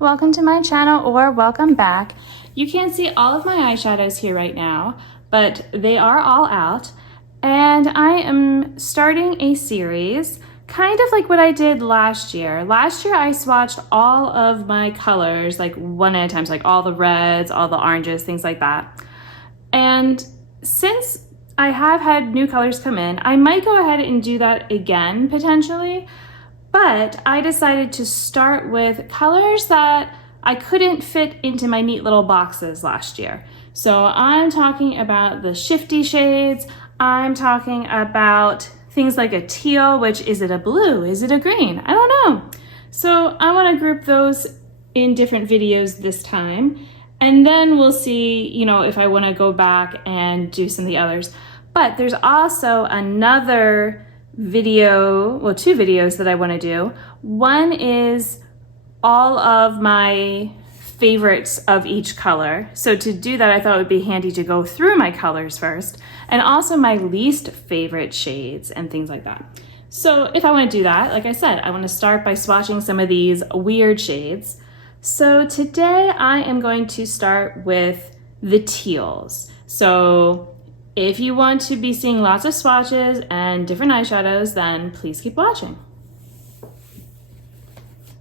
welcome to my channel or welcome back. You can't see all of my eyeshadows here right now, but they are all out. And I am starting a series, kind of like what I did last year. Last year I swatched all of my colors, like one at a time, so like all the reds, all the oranges, things like that. And since I have had new colors come in, I might go ahead and do that again potentially. But I decided to start with colors that I couldn't fit into my neat little boxes last year. So I'm talking about the shifty shades. I'm talking about things like a teal, which is it a blue? Is it a green? I don't know. So I want to group those in different videos this time. And then we'll see, if I want to go back and do some of the others. But there's also another video, well, two videos that I want to do. One is all of my favorites of each color. So to do that, I thought it would be handy to go through my colors first, and also my least favorite shades and things like that. So if I want to do that, like I said, I want to start by swatching some of these weird shades. So today I am going to start with the teals. So if you want to be seeing lots of swatches and different eyeshadows, then please keep watching.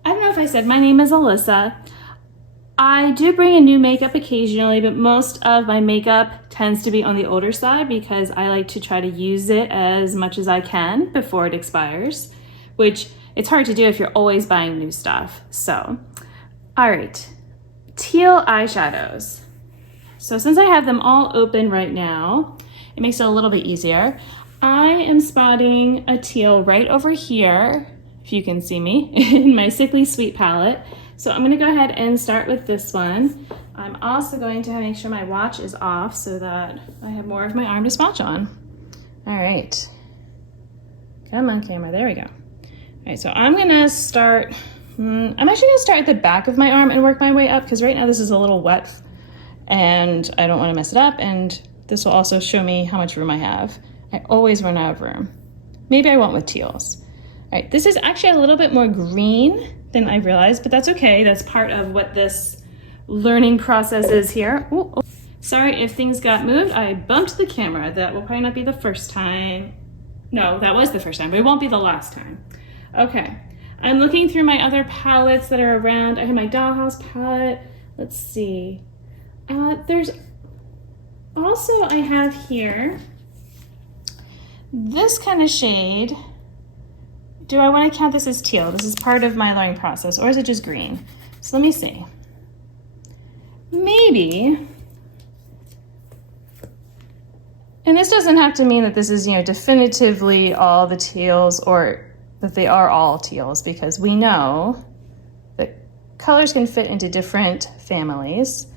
I don't know if I said my name is Alyssa. I do bring in new makeup occasionally, but most of my makeup tends to be on the older side because I like to try to use it as much as I can before it expires, which it's hard to do if you're always buying new stuff. So, all right, teal eyeshadows. So since I have them all open right now, it makes it a little bit easier. I am spotting a teal right over here, if you can see me, in my Sickly Sweet palette. So I'm gonna go ahead and start with this one. I'm also going to make sure my watch is off so that I have more of my arm to swatch on. All right, come on camera, there we go. All right, so I'm gonna start, I'm actually gonna start at the back of my arm and work my way up because right now this is a little wet and I don't wanna mess it up, and this will also show me how much room I have. I always run out of room. Maybe I won't with teals. All right, this is actually a little bit more green than I realized, but that's okay. That's part of what this learning process is here. Ooh, oh. Sorry if things got moved. I bumped the camera. That will probably not be the first time. No, that was the first time, but it won't be the last time. Okay, I'm looking through my other palettes that are around. I have my Dollhouse palette. Let's see. There's also, I have here this kind of shade. Do I want to count this as teal? This is part of my learning process, or is it just green? So let me see. Maybe, and this doesn't have to mean that this is, definitively all the teals or that they are all teals, because we know that colors can fit into different families.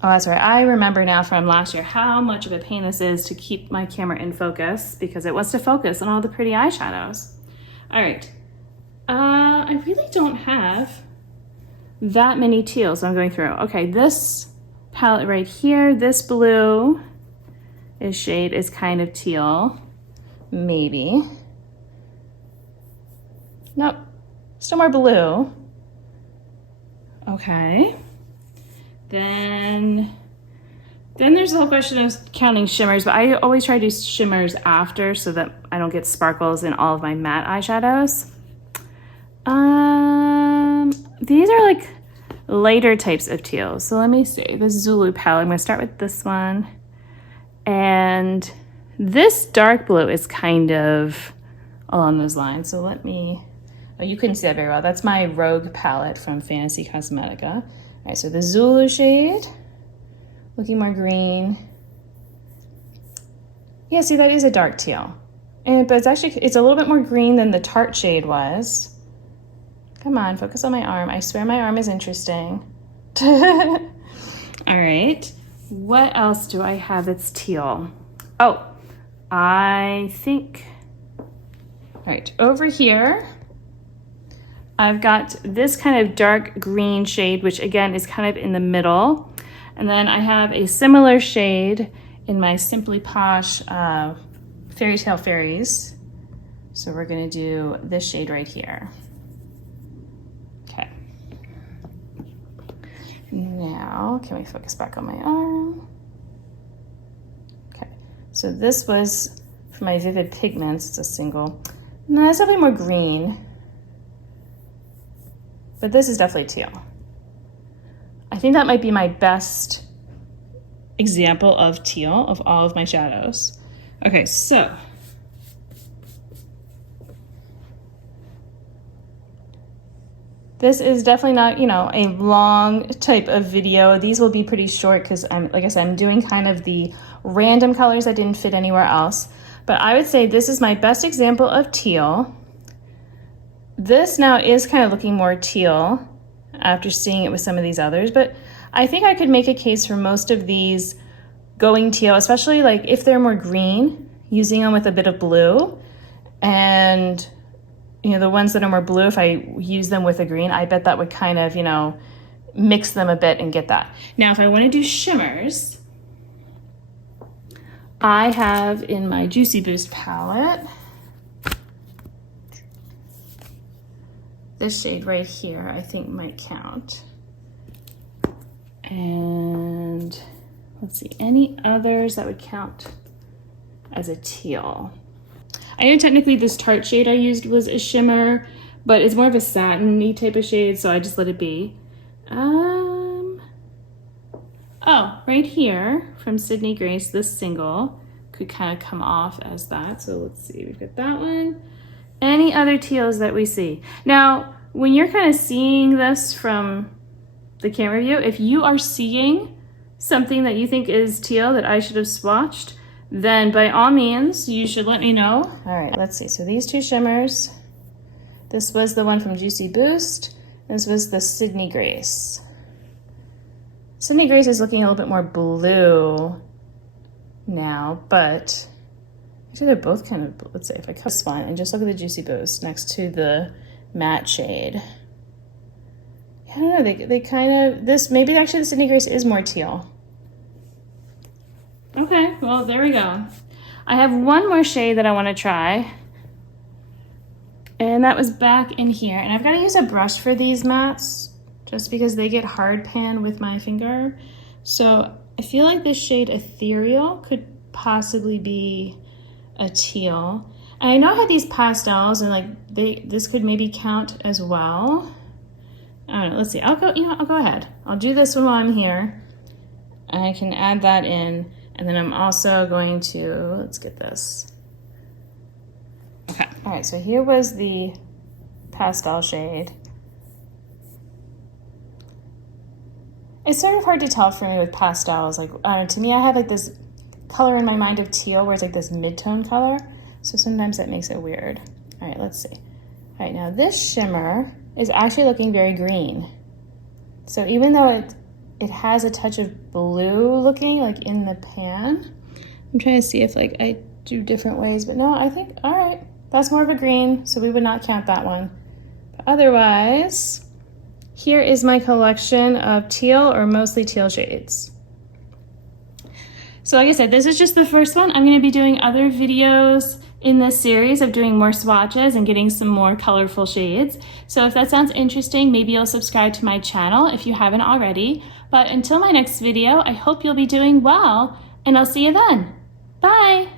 Oh, that's right. I remember now from last year how much of a pain this is to keep my camera in focus because it wants to focus on all the pretty eyeshadows. All right. I really don't have that many teals I'm going through. Okay, this palette right here, this blue shade is kind of teal. Maybe. Nope. Still more blue. Okay. Then there's the whole question of counting shimmers, but I always try to do shimmers after so that I don't get sparkles in all of my matte eyeshadows. These are like lighter types of teals. So let me see, this Zulu palette, I'm gonna start with this one. And this dark blue is kind of along those lines. So let me, oh, you couldn't see that very well. That's my Rogue palette from Fantasy Cosmetica. All right, so the Zulu shade, looking more green. Yeah, see, that is a dark teal. But it's a little bit more green than the Tarte shade was. Come on, focus on my arm. I swear my arm is interesting. All right, what else do I have that's teal? Oh, I think, all right, over here, I've got this kind of dark green shade, which again is kind of in the middle. And then I have a similar shade in my Simply Posh Fairy Tale Fairies. So we're gonna do this shade right here. Okay. Now, can we focus back on my arm? Okay, so this was for my Vivid Pigments, it's a single. No, it's definitely more green, but this is definitely teal. I think that might be my best example of teal of all of my shadows. Okay, so this is definitely not, you know, a long type of video. These will be pretty short because like I said, I'm doing kind of the random colors that didn't fit anywhere else. But I would say this is my best example of teal. This now is kind of looking more teal after seeing it with some of these others, but I think I could make a case for most of these going teal, especially like if they're more green, using them with a bit of blue. And you know, the ones that are more blue, if I use them with a green, I bet that would kind of, you know, mix them a bit and get that. Now, if I want to do shimmers, I have in my Juicy Boost palette this shade right here, I think might count. And let's see, any others that would count as a teal? I know technically this Tarte shade I used was a shimmer, but it's more of a satin-y type of shade, so I just let it be. Oh, right here from Sydney Grace, this single could kind of come off as that. So let's see, we've got that one. Any other teals that we see? Now, when you're kind of seeing this from the camera view, if you are seeing something that you think is teal that I should have swatched, then by all means, you should let me know. All right, let's see. So these two shimmers, this was the one from Juicy Boost. This was the Sydney Grace. Sydney Grace is looking a little bit more blue now, but actually they're both kind of, let's say if I cut this one and just look at the Juicy Boost next to the matte shade. I don't know, they kind of, this, maybe actually the Sydney Grace is more teal. Okay, well, there we go. I have one more shade that I want to try, and that was back in here. And I've got to use a brush for these mattes just because they get hard pan with my finger. So I feel like this shade Ethereal could possibly be a teal. And I know I had these pastels, and like this could maybe count as well. I don't know, let's see. I'll go ahead. I'll do this one while I'm here. I can add that in. And then I'm also going to, let's get this. Okay, all right, so here was the pastel shade. It's sort of hard to tell for me with pastels. Like, to me, I have like this color in my mind of teal where it's like this mid-tone color. So sometimes that makes it weird. All right, let's see. All right, now this shimmer is actually looking very green. So even though it has a touch of blue looking like in the pan. I'm trying to see if like I do different ways, but no, I think, all right, that's more of a green, so we would not count that one. But otherwise, here is my collection of teal or mostly teal shades. So like I said, this is just the first one. I'm gonna be doing other videos in this series of doing more swatches and getting some more colorful shades. So if that sounds interesting, maybe you'll subscribe to my channel if you haven't already. But until my next video, I hope you'll be doing well, and I'll see you then. Bye!